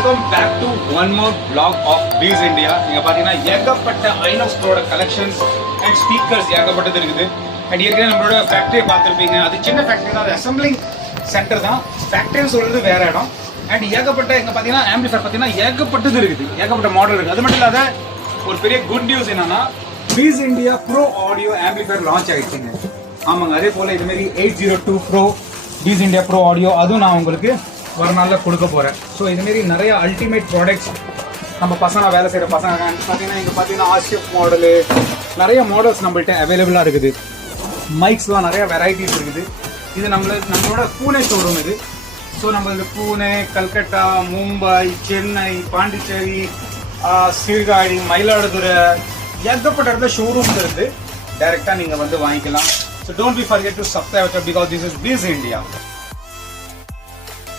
Welcome back to one more vlog of Peace India. நீங்க பாத்தீங்கன்னா ஏகப்பட்ட Inox product collections and speakers ஏகப்பட்டது இருக்குது. அண்ட் ஏற்கனவே நம்மளோட ஃபேக்டரியை பார்த்துருப்பீங்க. அது சின்ன ஃபேக்டரி தான், அது அசம்பிளிங் சென்டர் தான். ஃபேக்டரின்னு சொல்றது வேற இடம். அண்ட் ஏகப்பட்ட இங்க பாத்தீங்கன்னா ஆம்பிளிஃபையர் பாத்தீங்கன்னா ஏகப்பட்டது இருக்குது, ஏகப்பட்ட மாடல் இருக்குது. அது மட்டும் இல்லாத ஒரு பெரிய குட் நியூஸ் என்னன்னா Peace India pro audio amplifier launch ஆயிடுச்சுங்க. ஆமாங்க, அதே போல இது மாதிரி 802 pro Peace India pro audio அதுவும் நான் உங்களுக்கு ஒரு நாளில் கொடுக்க போகிறேன். ஸோ இதுமாரி நிறைய அல்டிமேட் ப்ராடக்ட்ஸ் நம்ம பசங்க வேலை செய்கிற பசங்க பார்த்தீங்கன்னா இங்கே பார்த்தீங்கன்னா ஆர்ஷிப் மாடலு நிறைய மாடல்ஸ் நம்மள்ட்ட அவைலபிளாக இருக்குது. மைக்ஸ்லாம் நிறைய வெரைட்டிஸ் இருக்குது. இது நம்மளோட பூனே ஷோரூம் இது. ஸோ நம்மளுக்கு பூனே, கல்கட்டா, மும்பை, சென்னை, பாண்டிச்சேரி, சீர்காழி, மயிலாடுதுறை ஏகப்பட்ட இடத்துல ஷோரூம்ஸ் இருக்குது. டைரெக்டாக நீங்கள் வந்து வாங்கிக்கலாம். So don't be forget to subscribe because this is Peace India.